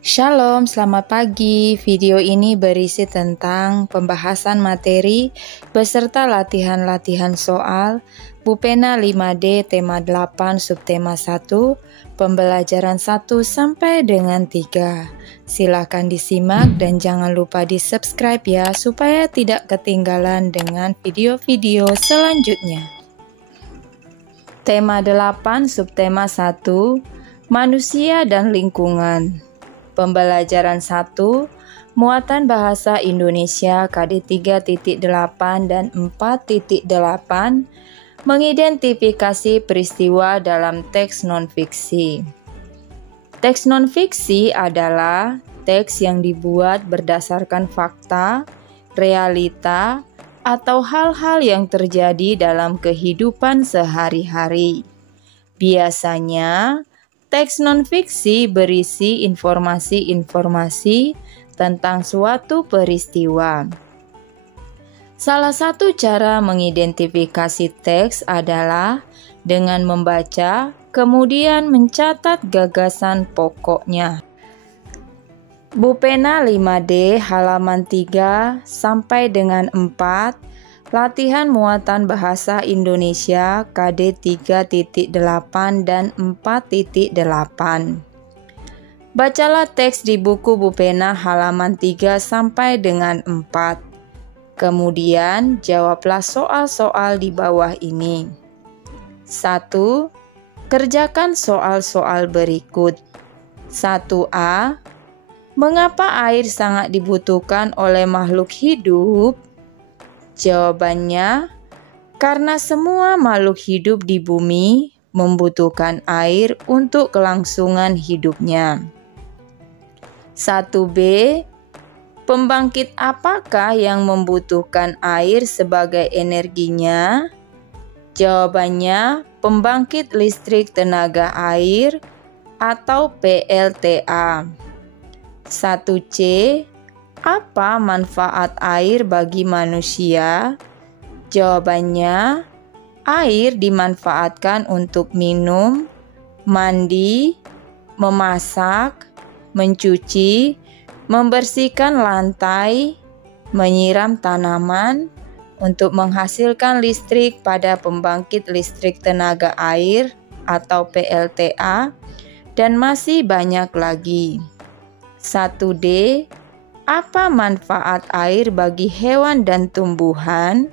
Shalom, selamat pagi. Video ini berisi tentang pembahasan materi beserta latihan-latihan soal Bupena 5D tema 8 subtema 1, pembelajaran 1 sampai dengan 3. Silakan disimak dan jangan lupa di-subscribe ya supaya tidak ketinggalan dengan video-video selanjutnya. Tema 8 subtema 1, manusia dan lingkungan. Pembelajaran 1, muatan bahasa Indonesia KD 3.8 dan 4.8, mengidentifikasi peristiwa dalam teks non-fiksi. Teks non-fiksi adalah teks yang dibuat berdasarkan fakta, realita, atau hal-hal yang terjadi dalam kehidupan sehari-hari. Biasanya, teks non-fiksi berisi informasi-informasi tentang suatu peristiwa. Salah satu cara mengidentifikasi teks adalah dengan membaca, kemudian mencatat gagasan pokoknya. Bupena 5D halaman 3 sampai dengan 4, latihan muatan bahasa Indonesia KD 3.8 dan 4.8. Bacalah teks di buku Bupena halaman 3 sampai dengan 4. Kemudian jawablah soal-soal di bawah ini. 1. Kerjakan soal-soal berikut. 1A. Mengapa air sangat dibutuhkan oleh makhluk hidup? Jawabannya, karena semua makhluk hidup di bumi membutuhkan air untuk kelangsungan hidupnya. 1B. Pembangkit apakah yang membutuhkan air sebagai energinya? Jawabannya, pembangkit listrik tenaga air atau PLTA. 1C. Apa manfaat air bagi manusia? Jawabannya, air dimanfaatkan untuk minum, mandi, memasak, mencuci, membersihkan lantai, menyiram tanaman, untuk menghasilkan listrik pada pembangkit listrik tenaga air atau PLTA, dan masih banyak lagi. 1D. Apa manfaat air bagi hewan dan tumbuhan?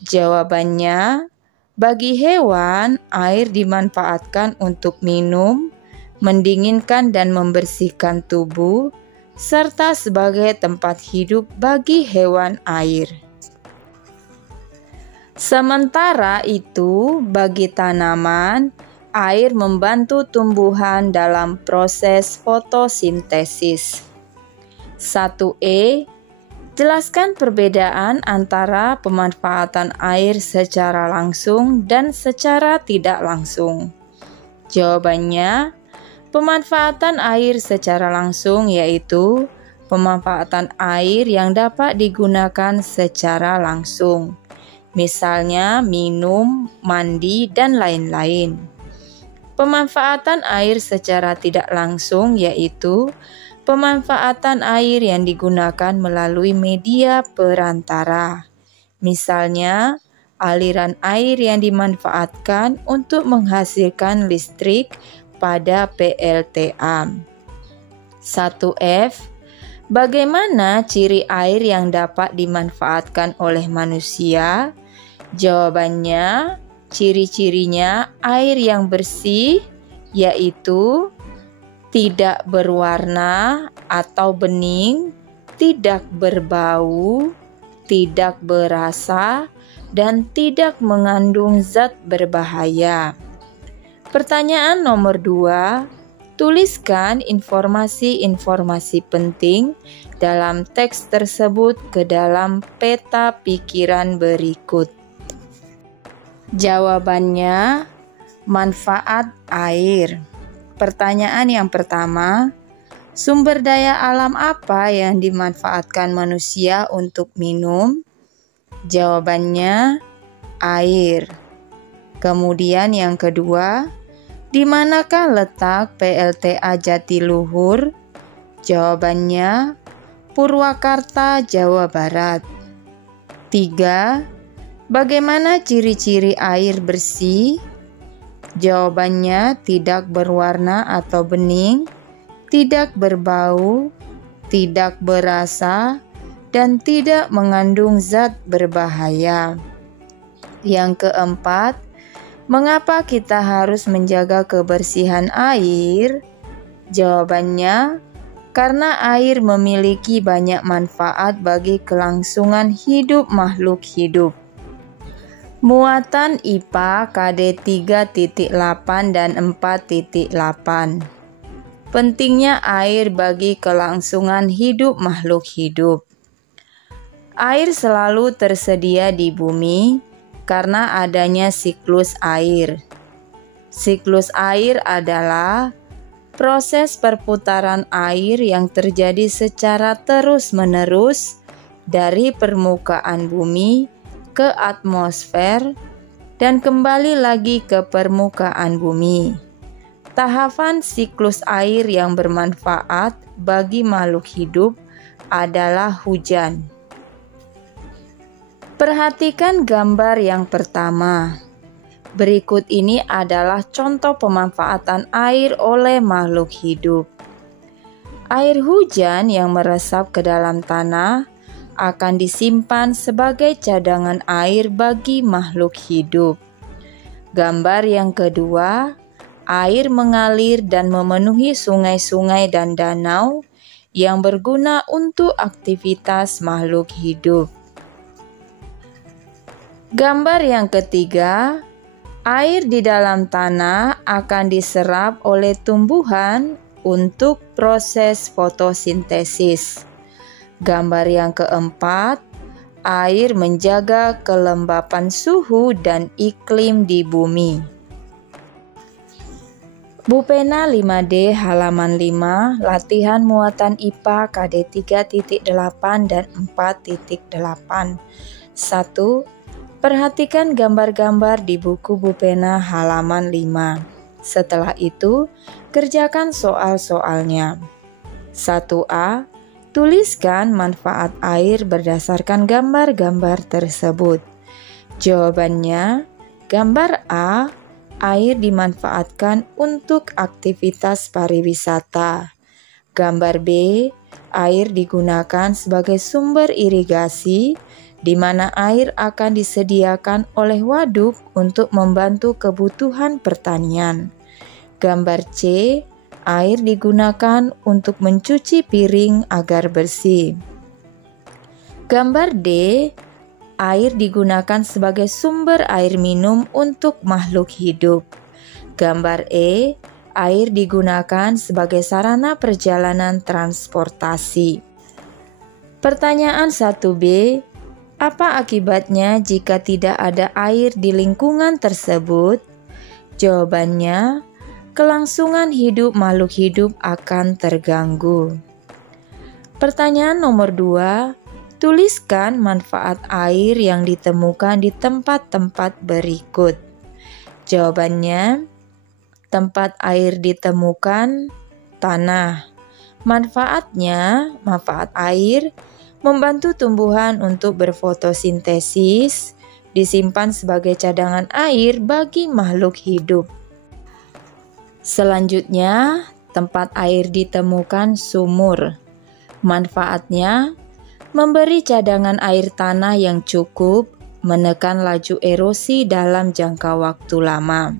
Jawabannya, bagi hewan, air dimanfaatkan untuk minum, mendinginkan dan membersihkan tubuh, serta sebagai tempat hidup bagi hewan air. Sementara itu, bagi tanaman, air membantu tumbuhan dalam proses fotosintesis. 1E. Jelaskan perbedaan antara pemanfaatan air secara langsung dan secara tidak langsung. Jawabannya, pemanfaatan air secara langsung yaitu pemanfaatan air yang dapat digunakan secara langsung. Misalnya minum, mandi, dan lain-lain. Pemanfaatan air secara tidak langsung yaitu pemanfaatan air yang digunakan melalui media perantara. Misalnya, aliran air yang dimanfaatkan untuk menghasilkan listrik pada PLTA. 1F. Bagaimana ciri air yang dapat dimanfaatkan oleh manusia? Jawabannya, ciri-cirinya air yang bersih, yaitu tidak berwarna atau bening, tidak berbau, tidak berasa, dan tidak mengandung zat berbahaya. Pertanyaan nomor 2, tuliskan informasi-informasi penting dalam teks tersebut ke dalam peta pikiran berikut. Jawabannya, manfaat air. Pertanyaan yang pertama, sumber daya alam apa yang dimanfaatkan manusia untuk minum? Jawabannya, air. Kemudian yang kedua, di manakah letak PLTA Jatiluhur? Jawabannya Purwakarta, Jawa Barat. 3. Bagaimana ciri-ciri air bersih? Jawabannya tidak berwarna atau bening, tidak berbau, tidak berasa, dan tidak mengandung zat berbahaya. Yang keempat, mengapa kita harus menjaga kebersihan air? Jawabannya, karena air memiliki banyak manfaat bagi kelangsungan hidup makhluk hidup. Muatan IPA KD 3.8 dan 4.8. Pentingnya air bagi kelangsungan hidup makhluk hidup. Air selalu tersedia di bumi karena adanya siklus air. Siklus air adalah proses perputaran air yang terjadi secara terus-menerus dari permukaan bumi ke atmosfer dan kembali lagi ke permukaan bumi. Tahapan siklus air yang bermanfaat bagi makhluk hidup adalah hujan. Perhatikan gambar yang pertama. Berikut ini adalah contoh pemanfaatan air oleh makhluk hidup. Air hujan yang meresap ke dalam tanah akan disimpan sebagai cadangan air bagi makhluk hidup. Gambar yang kedua, air mengalir dan memenuhi sungai-sungai dan danau yang berguna untuk aktivitas makhluk hidup. Gambar yang ketiga, air di dalam tanah akan diserap oleh tumbuhan untuk proses fotosintesis. Gambar yang keempat, air menjaga kelembapan suhu dan iklim di bumi. Bupena 5D halaman 5, latihan muatan IPA KD 3.8 dan 4.8. 1. Perhatikan gambar-gambar di buku Bupena halaman 5. Setelah itu, kerjakan soal-soalnya. 1A. Tuliskan manfaat air berdasarkan gambar-gambar tersebut. Jawabannya, gambar A, air dimanfaatkan untuk aktivitas pariwisata. Gambar B, air digunakan sebagai sumber irigasi, di mana air akan disediakan oleh waduk untuk membantu kebutuhan pertanian. Gambar C, air digunakan untuk mencuci piring agar bersih. Gambar D, air digunakan sebagai sumber air minum untuk makhluk hidup. Gambar E, air digunakan sebagai sarana perjalanan transportasi. Pertanyaan 1B, apa akibatnya jika tidak ada air di lingkungan tersebut? Jawabannya, kelangsungan hidup makhluk hidup akan terganggu. Pertanyaan nomor 2, tuliskan manfaat air yang ditemukan di tempat-tempat berikut. Jawabannya, tempat air ditemukan, tanah. Manfaat air membantu tumbuhan untuk berfotosintesis, disimpan sebagai cadangan air bagi makhluk hidup. Selanjutnya, tempat air ditemukan sumur. Manfaatnya, memberi cadangan air tanah yang cukup, menekan laju erosi dalam jangka waktu lama.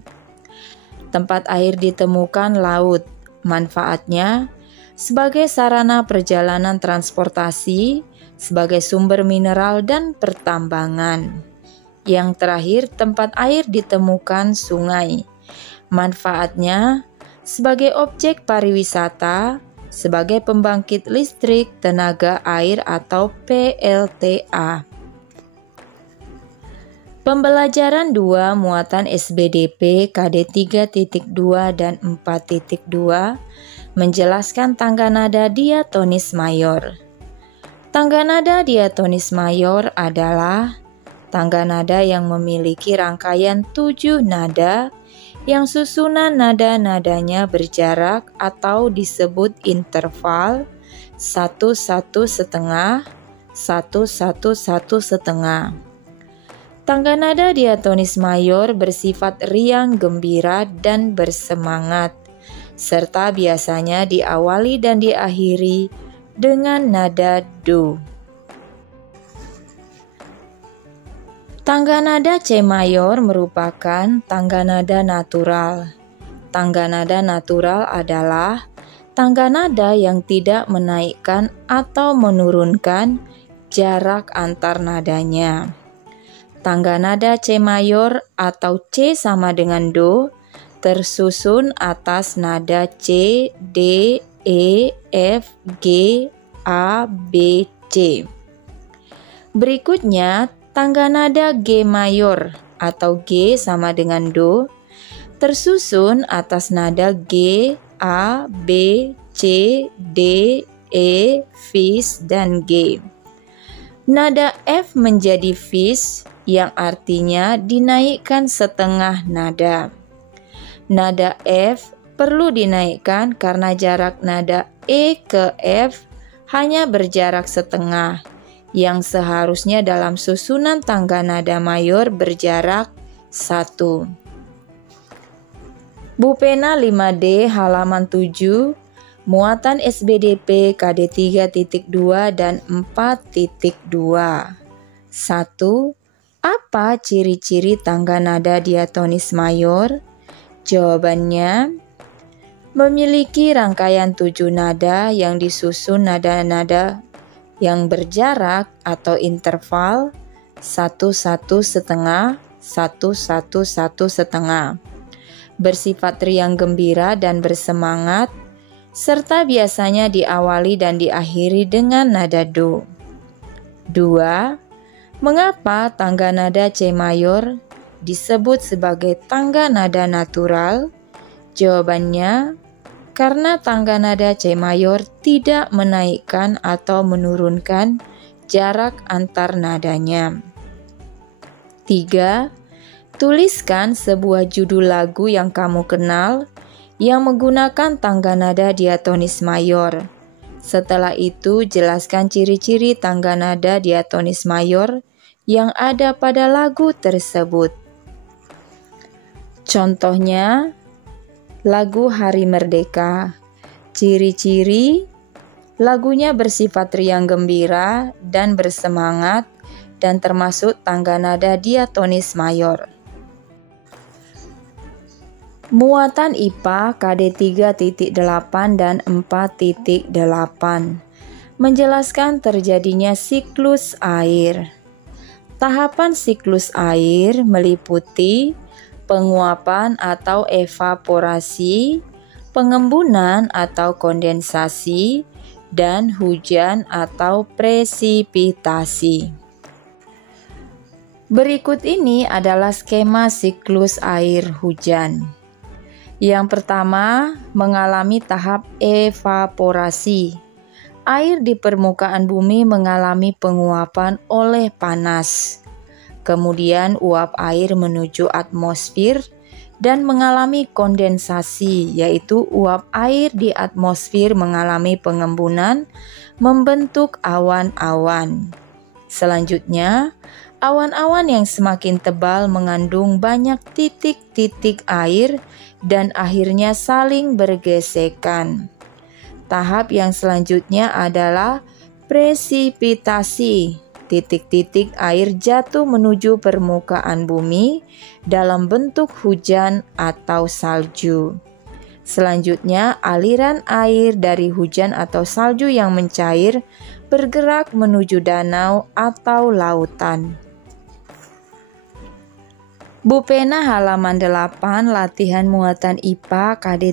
Tempat air ditemukan laut. Manfaatnya, sebagai sarana perjalanan transportasi, sebagai sumber mineral dan pertambangan. Yang terakhir, tempat air ditemukan sungai. Manfaatnya, sebagai objek pariwisata, sebagai pembangkit listrik tenaga air atau PLTA. Pembelajaran 2 muatan SBDP KD 3.2 dan 4.2 menjelaskan tangga nada diatonis mayor. Tangga nada diatonis mayor adalah tangga nada yang memiliki rangkaian 7 nada yang susunan nada-nadanya berjarak atau disebut interval 1, 1 setengah, 1, 1, 1 setengah. Tangga nada diatonis mayor bersifat riang, gembira, dan bersemangat, serta biasanya diawali dan diakhiri dengan nada do. Tangga nada C mayor merupakan tangga nada natural. Tangga nada natural adalah tangga nada yang tidak menaikkan atau menurunkan jarak antar nadanya. Tangga nada C mayor atau C sama dengan do tersusun atas nada C, D, E, F, G, A, B, C. Berikutnya, tangga nada G mayor atau G sama dengan do tersusun atas nada G, A, B, C, D, E, fis, dan G. Nada F menjadi fis yang artinya dinaikkan setengah nada. Nada F perlu dinaikkan karena jarak nada E ke F hanya berjarak setengah, yang seharusnya dalam susunan tangga nada mayor berjarak 1. Bupena 5D halaman 7, muatan SBDP KD 3.2 dan 4.2. 1. Apa ciri-ciri tangga nada diatonis mayor? Jawabannya, memiliki rangkaian 7 nada yang disusun nada-nada yang berjarak atau interval 1, 1 setengah, 1, 1, 1 setengah, bersifat riang, gembira, dan bersemangat, serta biasanya diawali dan diakhiri dengan nada do. 2. Mengapa tangga nada C mayor disebut sebagai tangga nada natural? Jawabannya, karena tangga nada C mayor tidak menaikkan atau menurunkan jarak antar nadanya. 3. Tuliskan sebuah judul lagu yang kamu kenal yang menggunakan tangga nada diatonis mayor. Setelah itu, jelaskan ciri-ciri tangga nada diatonis mayor yang ada pada lagu tersebut. Contohnya, lagu Hari Merdeka. Ciri-ciri lagunya bersifat riang, gembira, dan bersemangat, dan termasuk tangga nada diatonis mayor. Muatan IPA KD 3.8 dan 4.8 menjelaskan terjadinya siklus air. Tahapan siklus air meliputi penguapan atau evaporasi, pengembunan atau kondensasi, dan hujan atau presipitasi. Berikut ini adalah skema siklus air hujan. Yang pertama, mengalami tahap evaporasi. Air di permukaan bumi mengalami penguapan oleh panas. Kemudian uap air menuju atmosfer dan mengalami kondensasi, yaitu uap air di atmosfer mengalami pengembunan, membentuk awan-awan. Selanjutnya, awan-awan yang semakin tebal mengandung banyak titik-titik air dan akhirnya saling bergesekan. Tahap yang selanjutnya adalah presipitasi. Titik-titik air jatuh menuju permukaan bumi dalam bentuk hujan atau salju. Selanjutnya, aliran air dari hujan atau salju yang mencair bergerak menuju danau atau lautan. Bupena halaman 8, latihan muatan IPA KD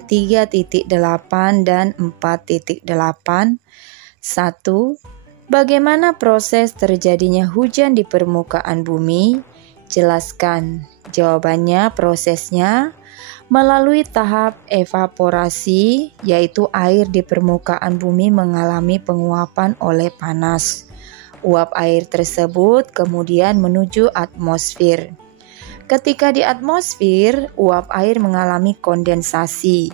3.8 dan 4.8. 1. Bagaimana proses terjadinya hujan di permukaan bumi? Jelaskan. Jawabannya, prosesnya melalui tahap evaporasi, yaitu air di permukaan bumi mengalami penguapan oleh panas. Uap air tersebut kemudian menuju atmosfer. Ketika di atmosfer, uap air mengalami kondensasi,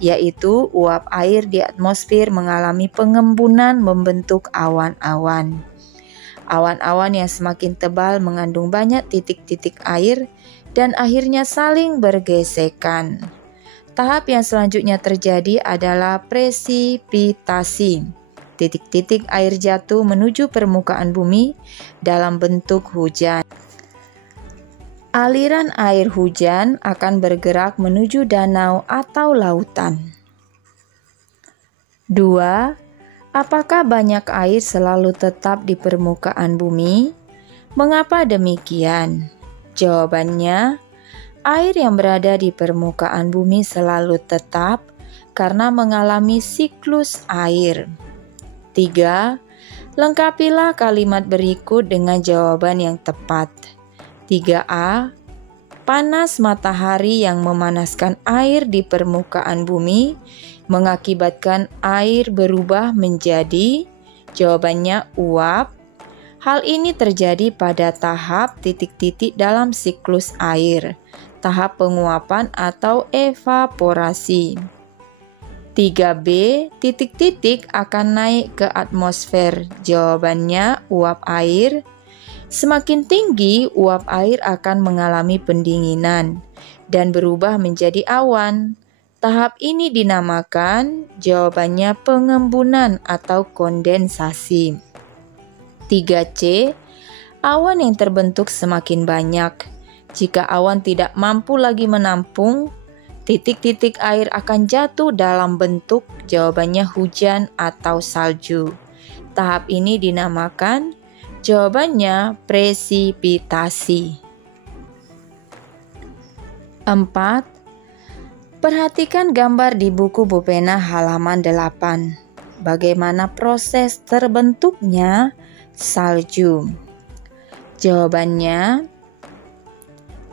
yaitu uap air di atmosfer mengalami pengembunan membentuk awan-awan. Awan-awan yang semakin tebal mengandung banyak titik-titik air dan akhirnya saling bergesekan. Tahap yang selanjutnya terjadi adalah presipitasi. Titik-titik air jatuh menuju permukaan bumi dalam bentuk hujan. Aliran air hujan akan bergerak menuju danau atau lautan. 2. Apakah banyak air selalu tetap di permukaan bumi? Mengapa demikian? Jawabannya, air yang berada di permukaan bumi selalu tetap karena mengalami siklus air. 3. Lengkapilah kalimat berikut dengan jawaban yang tepat. 3A. Panas matahari yang memanaskan air di permukaan bumi mengakibatkan air berubah menjadi, jawabannya uap. Hal ini terjadi pada tahap titik-titik dalam siklus air, tahap penguapan atau evaporasi. 3B, titik-titik akan naik ke atmosfer, jawabannya uap air. Semakin tinggi, uap air akan mengalami pendinginan dan berubah menjadi awan. Tahap ini dinamakan, jawabannya pengembunan atau kondensasi. 3C, awan yang terbentuk semakin banyak. Jika awan tidak mampu lagi menampung, titik-titik air akan jatuh dalam bentuk, jawabannya hujan atau salju. Tahap ini dinamakan, jawabannya presipitasi. 4. Perhatikan gambar di buku Bu Pena halaman 8. Bagaimana proses terbentuknya salju? Jawabannya,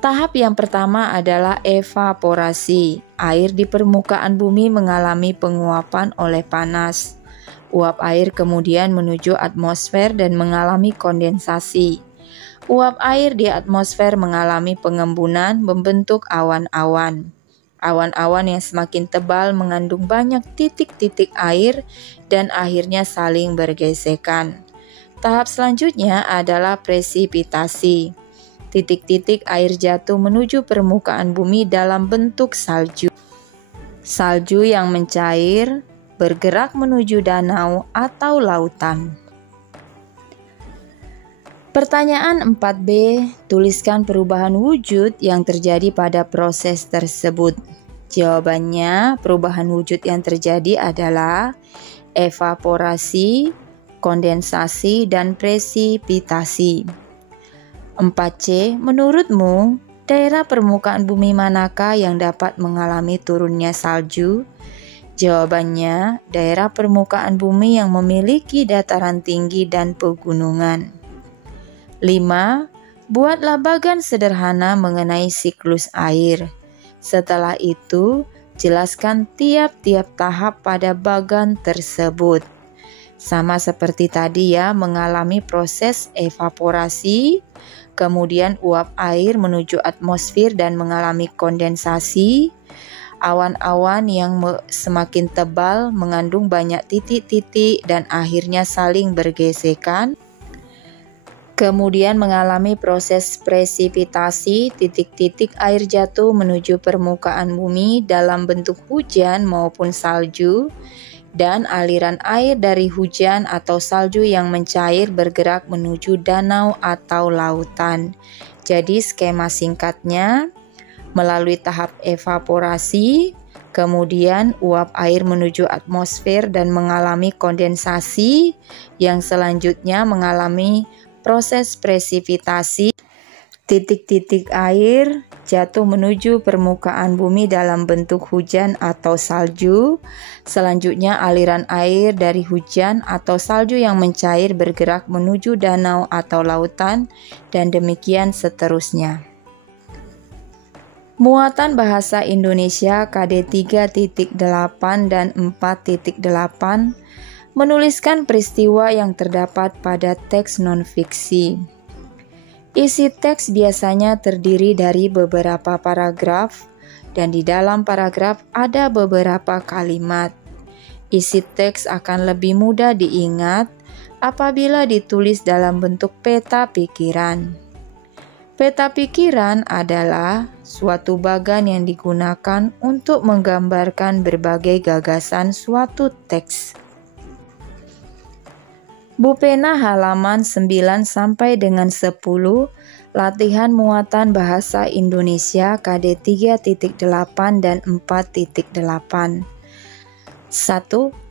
tahap yang pertama adalah evaporasi. Air di permukaan bumi mengalami penguapan oleh panas. Uap air kemudian menuju atmosfer dan mengalami kondensasi. Uap air di atmosfer mengalami pengembunan membentuk awan-awan. Awan-awan yang semakin tebal mengandung banyak titik-titik air dan akhirnya saling bergesekan. Tahap selanjutnya adalah presipitasi. Titik-titik air jatuh menuju permukaan bumi dalam bentuk salju. Salju yang mencair bergerak menuju danau atau lautan. Pertanyaan 4B, tuliskan perubahan wujud yang terjadi pada proses tersebut. Jawabannya, perubahan wujud yang terjadi adalah evaporasi, kondensasi, dan presipitasi. 4C, menurutmu, daerah permukaan bumi manakah yang dapat mengalami turunnya salju? Jawabannya, daerah permukaan bumi yang memiliki dataran tinggi dan pegunungan. 5. Buatlah bagan sederhana mengenai siklus air. Setelah itu, jelaskan tiap-tiap tahap pada bagan tersebut. Sama seperti tadi ya, mengalami proses evaporasi, kemudian uap air menuju atmosfer dan mengalami kondensasi. Awan-awan yang semakin tebal mengandung banyak titik-titik dan akhirnya saling bergesekan. Kemudian mengalami proses presipitasi, titik-titik air jatuh menuju permukaan bumi dalam bentuk hujan maupun salju, dan aliran air dari hujan atau salju yang mencair bergerak menuju danau atau lautan. Jadi skema singkatnya, melalui tahap evaporasi, kemudian uap air menuju atmosfer dan mengalami kondensasi, yang selanjutnya mengalami proses presipitasi, titik-titik air jatuh menuju permukaan bumi dalam bentuk hujan atau salju. Selanjutnya aliran air dari hujan atau salju yang mencair bergerak menuju danau atau lautan, dan demikian seterusnya. Muatan Bahasa Indonesia KD 3.8 dan 4.8 menuliskan peristiwa yang terdapat pada teks non-fiksi. Isi teks biasanya terdiri dari beberapa paragraf dan di dalam paragraf ada beberapa kalimat. Isi teks akan lebih mudah diingat apabila ditulis dalam bentuk peta pikiran. Peta pikiran adalah suatu bagan yang digunakan untuk menggambarkan berbagai gagasan suatu teks. Bupena halaman 9 sampai dengan 10, latihan muatan bahasa Indonesia KD 3.8 dan 4.8. 1.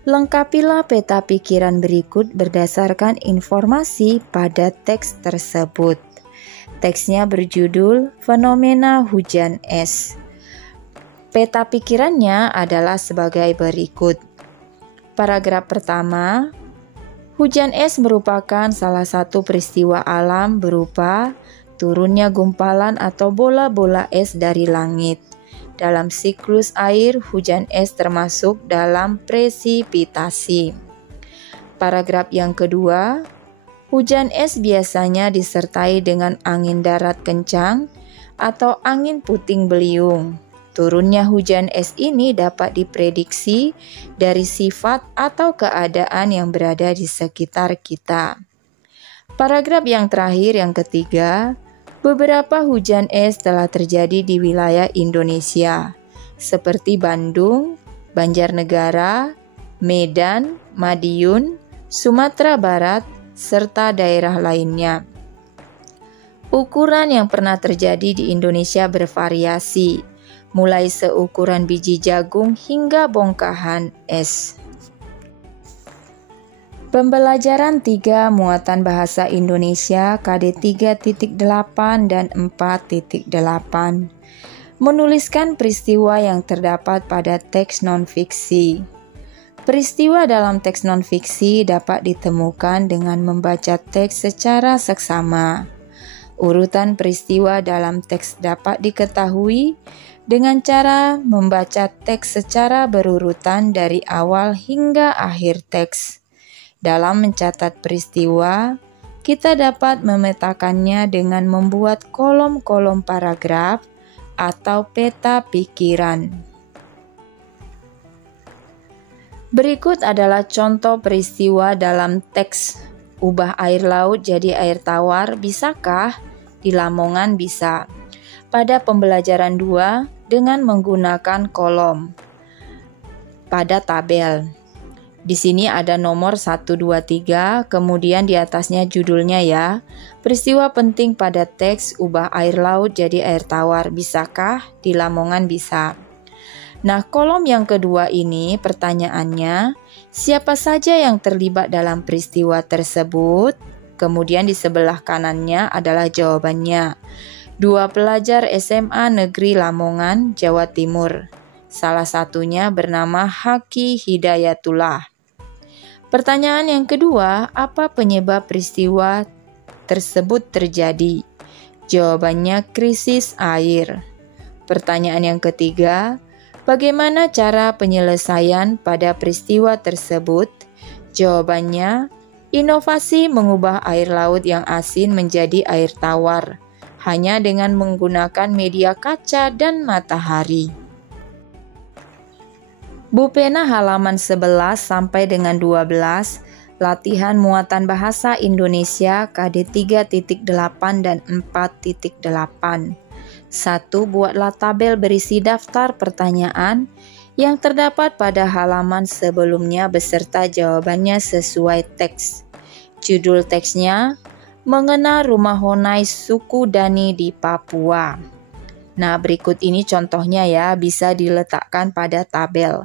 Lengkapilah peta pikiran berikut berdasarkan informasi pada teks tersebut. Teksnya berjudul Fenomena Hujan Es. Peta pikirannya adalah sebagai berikut. Paragraf pertama, hujan es merupakan salah satu peristiwa alam berupa turunnya gumpalan atau bola-bola es dari langit. Dalam siklus air, hujan es termasuk dalam presipitasi. Paragraf yang kedua, hujan es biasanya disertai dengan angin darat kencang atau angin puting beliung. Turunnya hujan es ini dapat diprediksi dari sifat atau keadaan yang berada di sekitar kita. Paragraf yang terakhir, yang ketiga, beberapa hujan es telah terjadi di wilayah Indonesia, seperti Bandung, Banjarnegara, Medan, Madiun, Sumatera Barat, serta daerah lainnya. Ukuran yang pernah terjadi di Indonesia bervariasi, mulai seukuran biji jagung hingga bongkahan es. Pembelajaran 3 muatan bahasa Indonesia KD 3.8 dan 4.8. Menuliskan peristiwa yang terdapat pada teks non-fiksi. Peristiwa dalam teks non-fiksi dapat ditemukan dengan membaca teks secara seksama. Urutan peristiwa dalam teks dapat diketahui dengan cara membaca teks secara berurutan dari awal hingga akhir teks. Dalam mencatat peristiwa, kita dapat memetakannya dengan membuat kolom-kolom paragraf atau peta pikiran. Berikut adalah contoh peristiwa dalam teks. Ubah air laut jadi air tawar, bisakah? Di Lamongan bisa. Pada pembelajaran 2 dengan menggunakan kolom pada tabel. Di sini ada nomor 1, 2, 3, kemudian di atasnya judulnya ya. Peristiwa penting pada teks ubah air laut jadi air tawar. Bisakah? Di Lamongan bisa. Nah, kolom yang kedua ini pertanyaannya, siapa saja yang terlibat dalam peristiwa tersebut? Kemudian di sebelah kanannya adalah jawabannya. 2 pelajar SMA Negeri Lamongan, Jawa Timur. Salah satunya bernama Haki Hidayatullah. Pertanyaan yang kedua, apa penyebab peristiwa tersebut terjadi? Jawabannya krisis air. Pertanyaan yang ketiga, bagaimana cara penyelesaian pada peristiwa tersebut? Jawabannya, inovasi mengubah air laut yang asin menjadi air tawar, hanya dengan menggunakan media kaca dan matahari. Bupena halaman 11 sampai dengan 12, latihan muatan bahasa Indonesia KD 3.8 dan 4.8. 1. Buatlah tabel berisi daftar pertanyaan yang terdapat pada halaman sebelumnya beserta jawabannya sesuai teks. Judul teksnya, Mengenal Rumah Honai Suku Dani di Papua. Nah, berikut ini contohnya ya, bisa diletakkan pada tabel.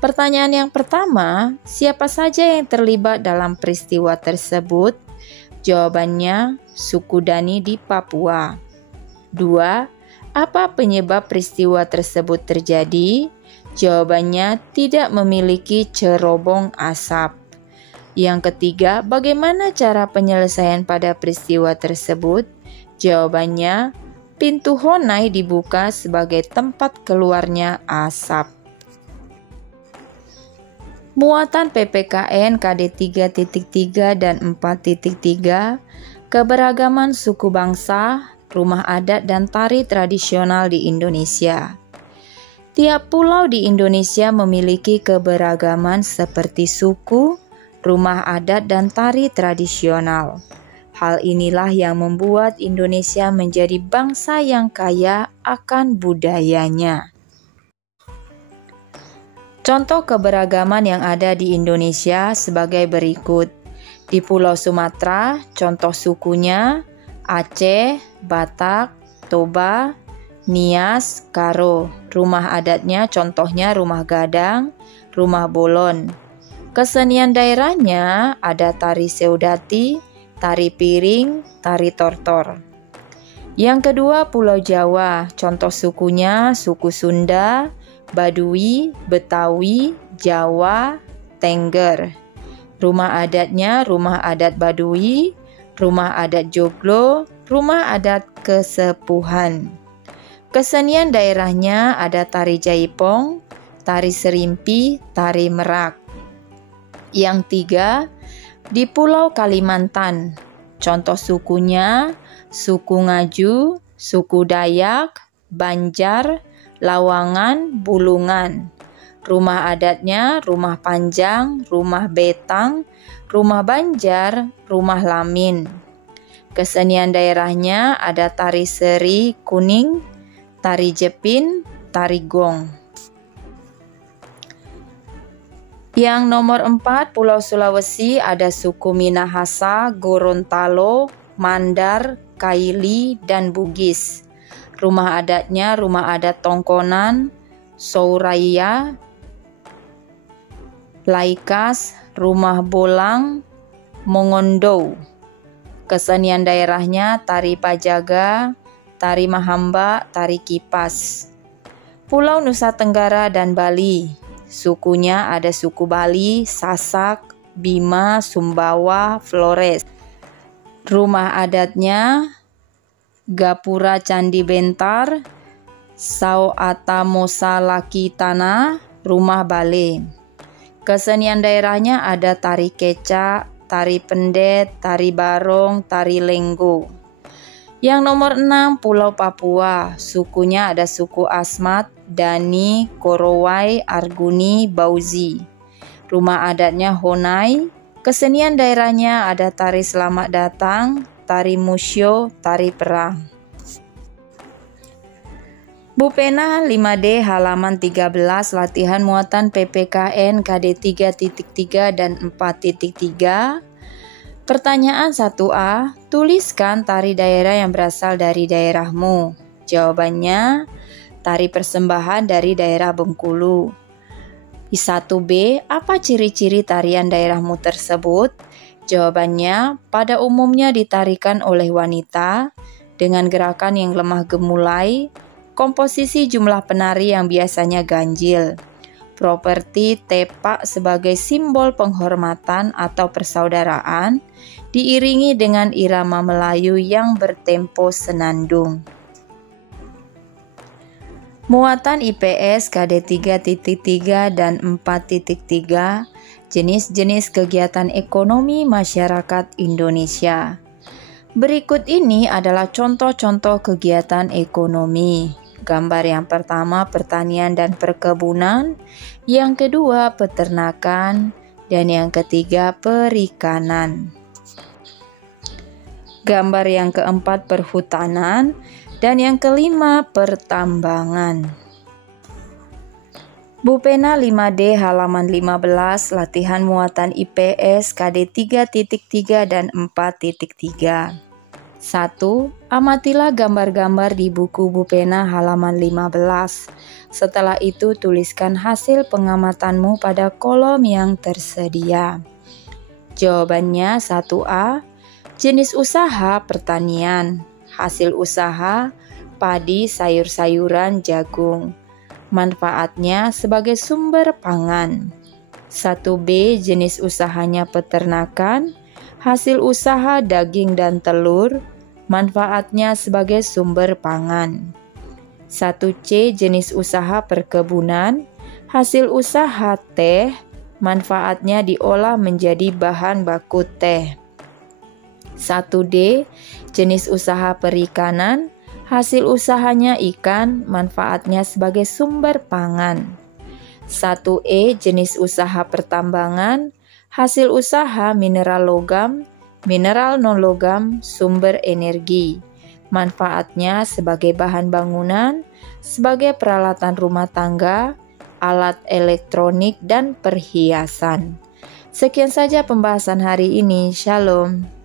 Pertanyaan yang pertama, siapa saja yang terlibat dalam peristiwa tersebut? Jawabannya, suku Dani di Papua. 2. Apa penyebab peristiwa tersebut terjadi? Jawabannya, tidak memiliki cerobong asap. Yang ketiga, bagaimana cara penyelesaian pada peristiwa tersebut? Jawabannya, pintu Honai dibuka sebagai tempat keluarnya asap. Muatan PPKN KD 3.3 dan 4.3, keberagaman suku bangsa, rumah adat dan tari tradisional di Indonesia. Tiap pulau di Indonesia memiliki keberagaman seperti suku, rumah adat, dan tari tradisional. Hal inilah yang membuat Indonesia menjadi bangsa yang kaya akan budayanya. Contoh keberagaman yang ada di Indonesia sebagai berikut. Di Pulau Sumatera, contoh sukunya Aceh, Batak, Toba, Nias, Karo. Rumah adatnya contohnya rumah gadang, rumah bolon. Kesenian daerahnya ada tari seudati, tari piring, tari tortor. Yang kedua, Pulau Jawa, contoh sukunya suku Sunda, Baduy, Betawi, Jawa, Tengger. Rumah adatnya rumah adat Baduy, rumah adat Joglo, rumah adat Kesepuhan. Kesenian daerahnya ada tari jaipong, tari serimpi, tari merak. Yang tiga, di Pulau Kalimantan, contoh sukunya suku Ngaju, suku Dayak, Banjar, Lawangan, Bulungan. Rumah adatnya rumah Panjang, rumah Betang, rumah Banjar, rumah Lamin. Kesenian daerahnya ada tari seri kuning, tari jepin, tari gong. Yang nomor 4, Pulau Sulawesi ada suku Minahasa, Gorontalo, Mandar, Kaili, dan Bugis. Rumah adatnya rumah adat Tongkonan, Souraya, Laikas, rumah Bolang, Mongondo. Kesenian daerahnya tari Pajaga, tari Mahamba, tari Kipas. Pulau Nusa Tenggara dan Bali. Sukunya ada suku Bali, Sasak, Bima, Sumbawa, Flores. Rumah adatnya Gapura Candi Bentar, Sao Atamosa Laki Tanah, rumah Bale. Kesenian daerahnya ada tari kecak, tari pendet, tari barong, tari lenggo. Yang nomor 6, Pulau Papua. Sukunya ada suku Asmat, Dani, Korowai, Arguni, Bauzi. Rumah adatnya Honai. Kesenian daerahnya ada tari selamat datang, tari musyo, tari perang. Bupena 5D halaman 13 latihan muatan PPKN KD 3.3 dan 4.3. Pertanyaan 1A, tuliskan tari daerah yang berasal dari daerahmu. Jawabannya, tari persembahan dari daerah Bengkulu. 1B, apa ciri-ciri tarian daerahmu tersebut? Jawabannya, pada umumnya ditarikan oleh wanita dengan gerakan yang lemah gemulai, komposisi jumlah penari yang biasanya ganjil, properti tepak sebagai simbol penghormatan atau persaudaraan, diiringi dengan irama Melayu yang bertempo senandung. Muatan IPS KD 3.3 dan 4.3, jenis-jenis kegiatan ekonomi masyarakat Indonesia. Berikut ini adalah contoh-contoh kegiatan ekonomi. Gambar yang pertama pertanian dan perkebunan, yang kedua peternakan, dan yang ketiga perikanan. Gambar yang keempat perhutanan, dan yang kelima pertambangan. Bupena 5D halaman 15 latihan muatan IPS KD 3.3 dan 4.3. 1. Amatilah gambar-gambar di buku Bupena halaman 15. Setelah itu tuliskan hasil pengamatanmu pada kolom yang tersedia. Jawabannya 1A, jenis usaha pertanian. Hasil usaha, padi, sayur-sayuran, jagung. Manfaatnya sebagai sumber pangan. 1B, jenis usahanya peternakan. Hasil usaha daging dan telur. Manfaatnya sebagai sumber pangan. 1C, jenis usaha perkebunan. Hasil usaha teh. Manfaatnya diolah menjadi bahan baku teh. 1D, jenis usaha perikanan, Hasil usahanya ikan, manfaatnya sebagai sumber pangan. 1E jenis usaha pertambangan, hasil usaha mineral logam, mineral non-logam, sumber energi. Manfaatnya sebagai bahan bangunan, sebagai peralatan rumah tangga, alat elektronik, dan perhiasan. Sekian saja pembahasan hari ini. Shalom.